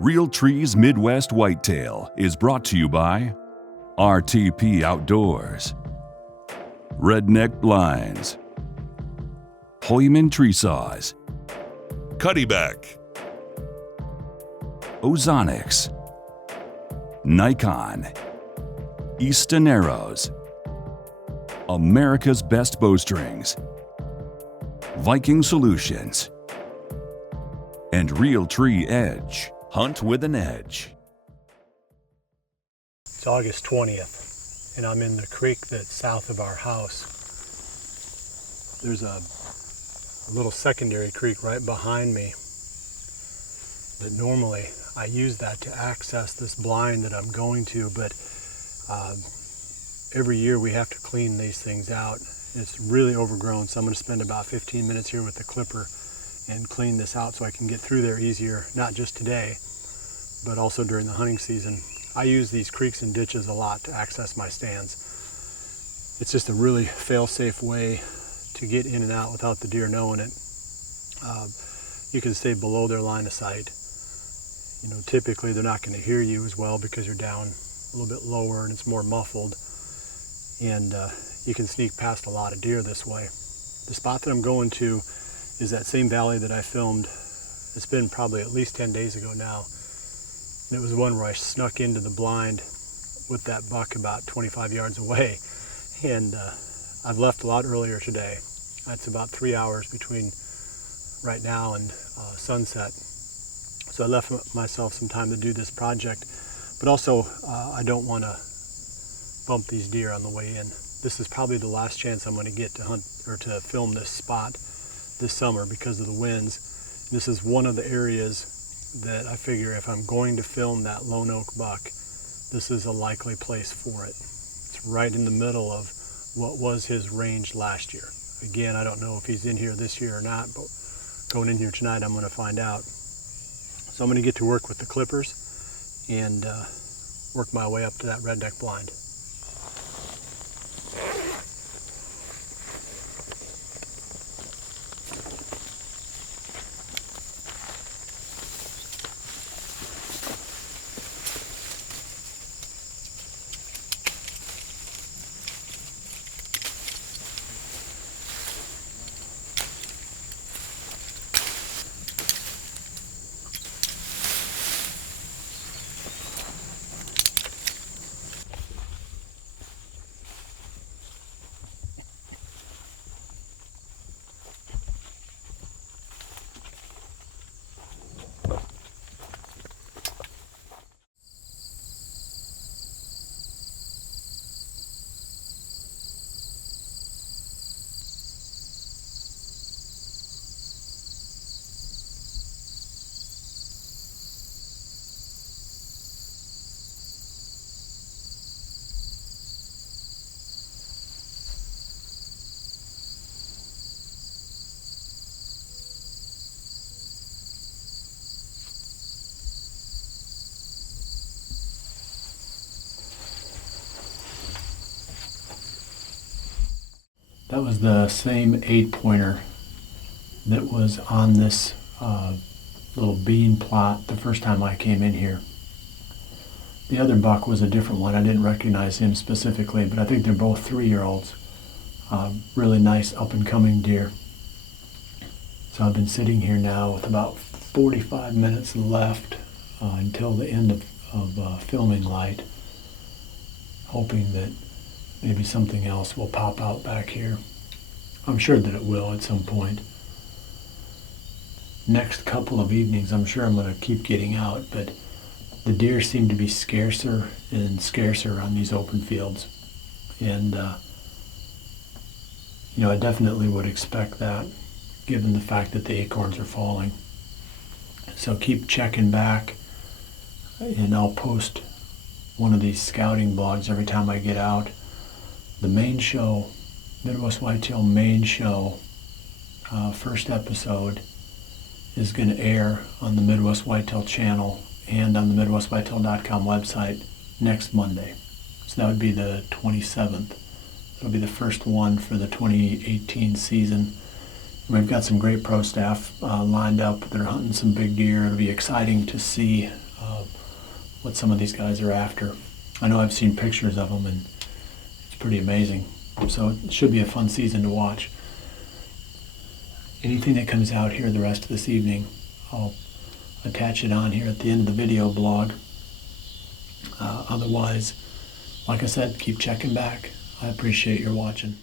Real Trees Midwest Whitetail is brought to you by RTP Outdoors, Redneck Blinds, Hoyman Tree Saws, Cuddyback, Ozonics, Nikon, Easton Arrows, America's Best Bowstrings, Viking Solutions, and Real Tree Edge. Hunt with an edge. It's August 20th, and I'm in the creek that's south of our house. There's a little secondary creek right behind me that normally I use that to access this blind that I'm going to, but every year we have to clean these things out. It's really overgrown, so I'm going to spend about 15 minutes here with the clipper and clean this out so I can get through there easier, not just today, but also during the hunting season. I use these creeks and ditches a lot to access my stands. It's just a really fail-safe way to get in and out without the deer knowing it. You can stay below their line of sight. You know, typically they're not going to hear you as well because you're down a little bit lower and it's more muffled. And you can sneak past a lot of deer this way. The spot that I'm going to is that same valley that I filmed. It's been probably at least 10 days ago now. And it was one where I snuck into the blind with that buck about 25 yards away. And I've left a lot earlier today. It's about 3 hours between right now and sunset. So I left myself some time to do this project. But also, I don't want to bump these deer on the way in. This is probably the last chance I'm going to get to hunt or to film this spot this summer because of the winds. This is one of the areas that I figure if I'm going to film that lone oak buck, this is a likely place for it. It's right in the middle of what was his range last year. Again, I don't know if he's in here this year or not, but going in here tonight, I'm going to find out. So I'm going to get to work with the clippers and work my way up to that redneck blind. That was the same 8-pointer that was on this little bean plot the first time I came in here. The other buck was a different one. I didn't recognize him specifically, but I think they're both 3-year-olds. Really nice up-and-coming deer. So I've been sitting here now with about 45 minutes left until the end of filming light, hoping that maybe something else will pop out back here. I'm sure that it will at some point. Next couple of evenings, I'm sure I'm going to keep getting out, but the deer seem to be scarcer and scarcer on these open fields. And, you know, I definitely would expect that given the fact that the acorns are falling. So keep checking back, and I'll post one of these scouting blogs every time I get out. The main show, Midwest Whitetail main show, first episode is going to air on the Midwest Whitetail channel and on the MidwestWhitetail.com website next Monday. So that would be the 27th. It'll be the first one for the 2018 season. We've got some great pro staff lined up. They're hunting some big deer. It'll be exciting to see what some of these guys are after. I know I've seen pictures of them, and it's pretty amazing. So it should be a fun season to watch. Anything that comes out here the rest of this evening, I'll attach it on here at the end of the video blog. Otherwise, like I said, keep checking back. I appreciate your watching.